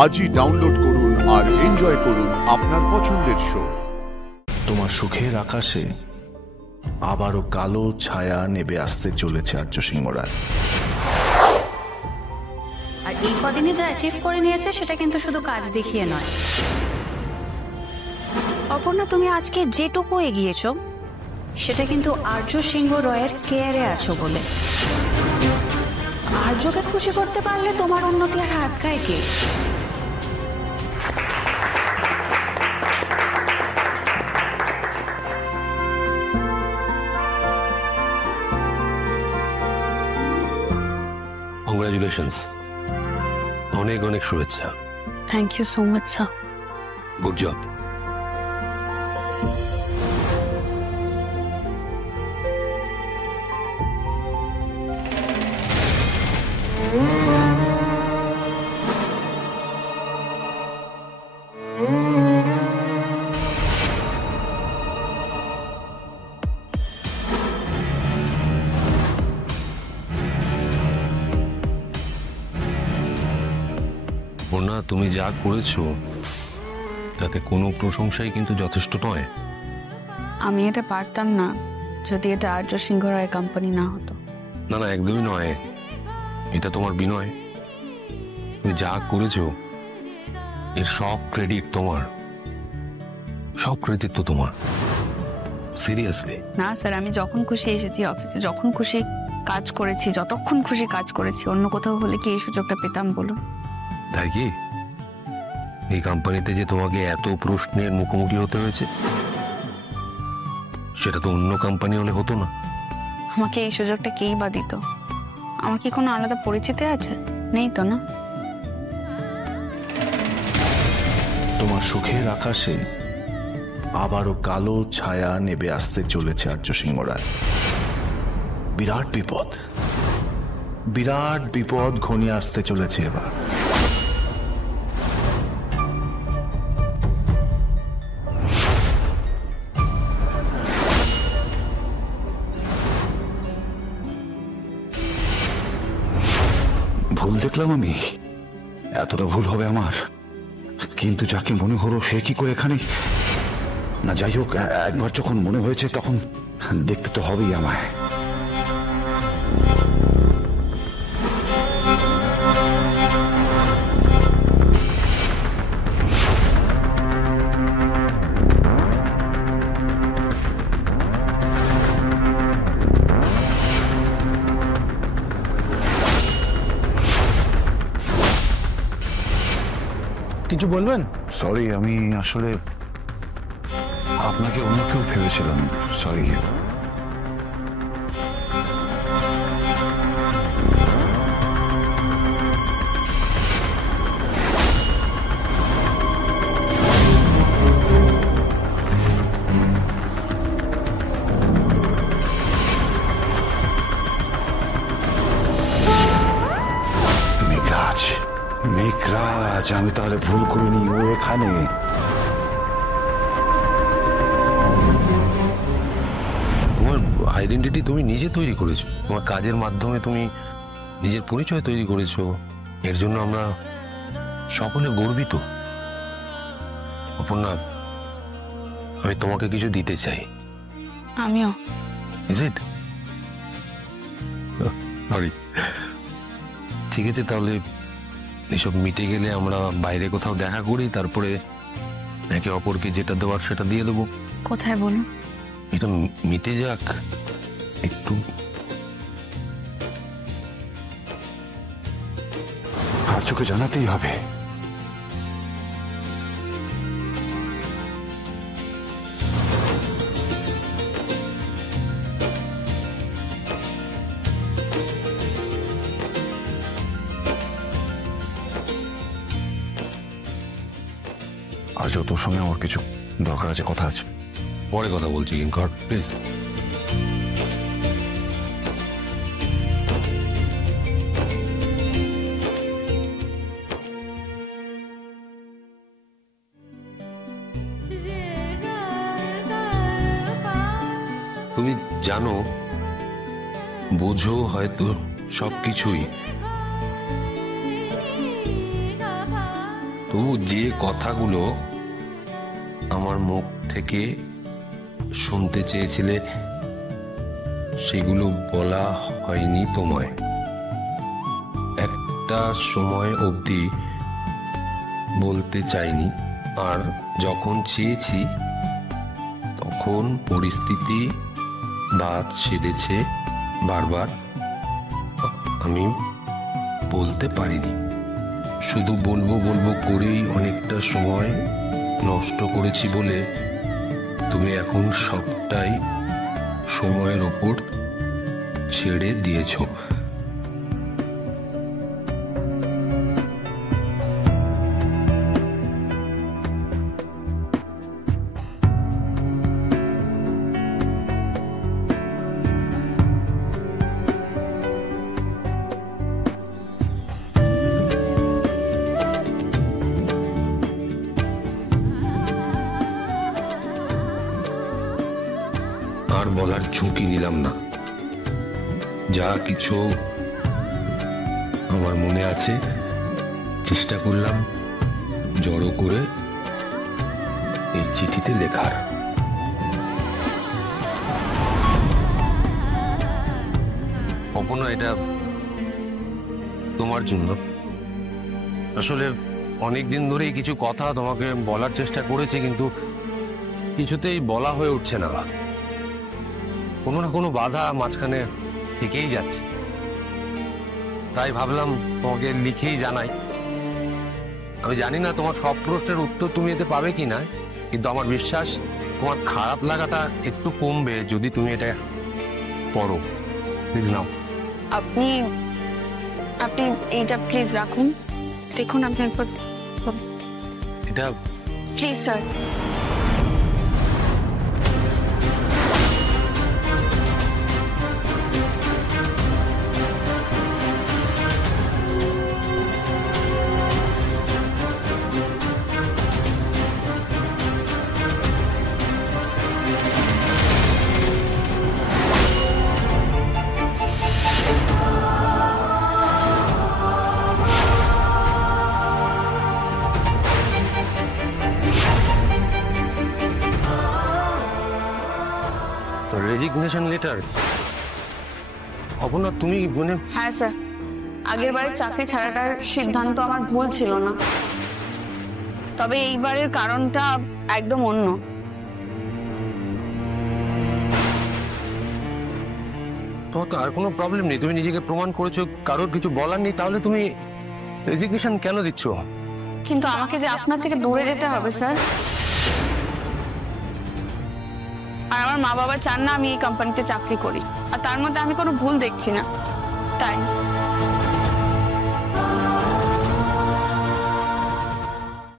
আজই ডাউনলোড করুন আর এনজয় করুন আপনার পছন্দের শো। তোমার সুখের আকাশে আবারও কালো ছায়া নেবে আসতে চলেছে আর্য সিংহ রায়। আর এই কদিনে যা অ্যাচিভ করে নিয়েছে সেটা কিন্তু শুধু কাজ দেখিয়ে নয়। অপর্ণা, তুমি আজকে যেটুকু এগিয়েছো সেটা কিন্তু আর্য সিংহ রয়ের কেয়ারে আছো বলে। আর্যকে খুশি করতে পারলে তোমার উন্নতি আর আটকায় কে? কংগ্রাচুলেশনস, অনেক অনেক শুভেচ্ছা। Thank you so much sir. Good job. Bonna, তুমি যা করেছো তাতে কোনো প্রশংসাই কিন্তু যথেষ্ট নয়। আমি এটা পারতাম না যদি এটা আর্য সিংহ রায় কোম্পানি না হতো। না না, একদমই নয়, এটা তোমার বিনয়। তুমি যা করেছো এর সব ক্রেডিট তোমার, সব ক্রেডিট তো তোমার। সিরিয়াসলি না স্যার, আমি যখন খুশি এসেছি অফিসে, যখন খুশি কাজ করেছি, যতক্ষণ খুশি কাজ করেছি। অন্য কোথাও হলে কি এই সুযোগটা পেতাম বলুন? তাই কি এই কোম্পানিতে যে তোমাকে এত প্রশ্নের মুখোমুখি হতে হয়েছে সেটা তো অন্য কোম্পানি হলে হতো না। আমাকে এই সুযোগটা কেই বা দিত? আমার কি কোনো আলাদা পরিচিতি আছে? নেই তো, না? তোমার সুখের আকাশে আবারও কালো ছায়া নেবে আসতে চলেছে আর্য সিংহ রায়। বিরাট বিপদ, বিরাট বিপদ ঘনিয়ে আসতে চলেছে এবার। ভুল দেখলাম আমি, এতটা ভুল হবে আমার। কিন্তু যাকে মনে হলো সে কি করে এখানে? না, যাই হোক, একবার যখন মনে হয়েছে তখন দেখতে তো হবেই আমায়। কিছু বলবেন? সরি, আমি আসলে আপনাকে অন্য কেউ ভেবেছিলাম। সরি। মেঘরাজ, আমি তাহলে ভুল করিনি, ও এখানে। তোমার আইডেন্টিটি তুমি নিজে তৈরি করেছো, তোমার কাজের মাধ্যমে তুমি নিজের পরিচয় তৈরি করেছো। এর জন্য আমরা সকলে গর্বিত। অপর্ণা, আমি তোমাকে কিছু দিতে চাই। আমিও। Is it? সরি। ঠিক আছে, তাহলে এসব মিটে গেলে আমরা বাইরে কোথাও দেখা করি, তারপরে একে অপরকে যেটা দেওয়ার সেটা দিয়ে দেবো। কোথায় বলুন? এটা মিটে যাক একটু। আর্যকে জানাতেই হবে। আর্য, তোর সঙ্গে আমার কিছু দরকার আছে, কথা আছে। পরে কথা বলছি, কিঙ্কর প্লিজ। তুমি জানো, বোঝো হয়তো সবকিছুই, তবু যে কথাগুলো আমার মুখ থেকে শুনতে চেয়েছিলে সেগুলো বলা হয়নি তোমায়। একটা সময় অবধি বলতে চাইনি, আর যখন চেয়েছি তখন পরিস্থিতি বাদ সেধেছে বারবার। আমি বলতে পারিনি, শুধু বলবো বলবো করেই অনেকটা সময় নষ্ট করেছি বলে তুমি এখন সবটাই সময়ের ওপর ছেড়ে দিয়েছো। আর বলার ঝুঁকি নিলাম না। যা কিছু আমার মনে আছে চেষ্টা করলাম জড়ো করে এই চিঠিতে লেখার। অপর্ণা, এটা তোমার জন্য। আসলে অনেকদিন ধরেই কিছু কথা তোমাকে বলার চেষ্টা করেছি, কিন্তু কিছুতেই বলা হয়ে উঠছে না। কোনো না কোনো বাধা মাঝখানে থেকেই যাচ্ছে। তাই ভাবলাম তোমাকে লিখেই জানাই। আমি জানি না তোমার সব প্রশ্নের উত্তর তুমি এতে পাবে কি না, কিন্তু আমার বিশ্বাস তোমার খারাপ লাগাটা একটু কমবে যদি তুমি এটা পড়ো। প্লিজ নাও। আপনি আপনি এইটা প্লিজ রাখুন, দেখুন আপনি একবার এটা please sir. Resignation letter. Aparna, তুমি মানে হ্যাঁ স্যার, আগের বারে চাকরি ছাড়াটার সিদ্ধান্ত আমার ভুল ছিল না, তবে এইবারের কারণটা একদম অন্য। তোমার তো আর কোনো প্রবলেম নেই, তুমি নিজেকে প্রমাণ করেছো, কারোর কিছু বলার নেই, তাহলে তুমি রেজিগনেশন কেন দিচ্ছ? কিন্তু আমাকে যে আপনার থেকে দূরে যেতে হবে স্যার, আর আমার মা বাবা চান না আমি এই কোম্পানিতে চাকরি করি, আর তার মধ্যে আমি কোনো ভুল দেখছি না, তাই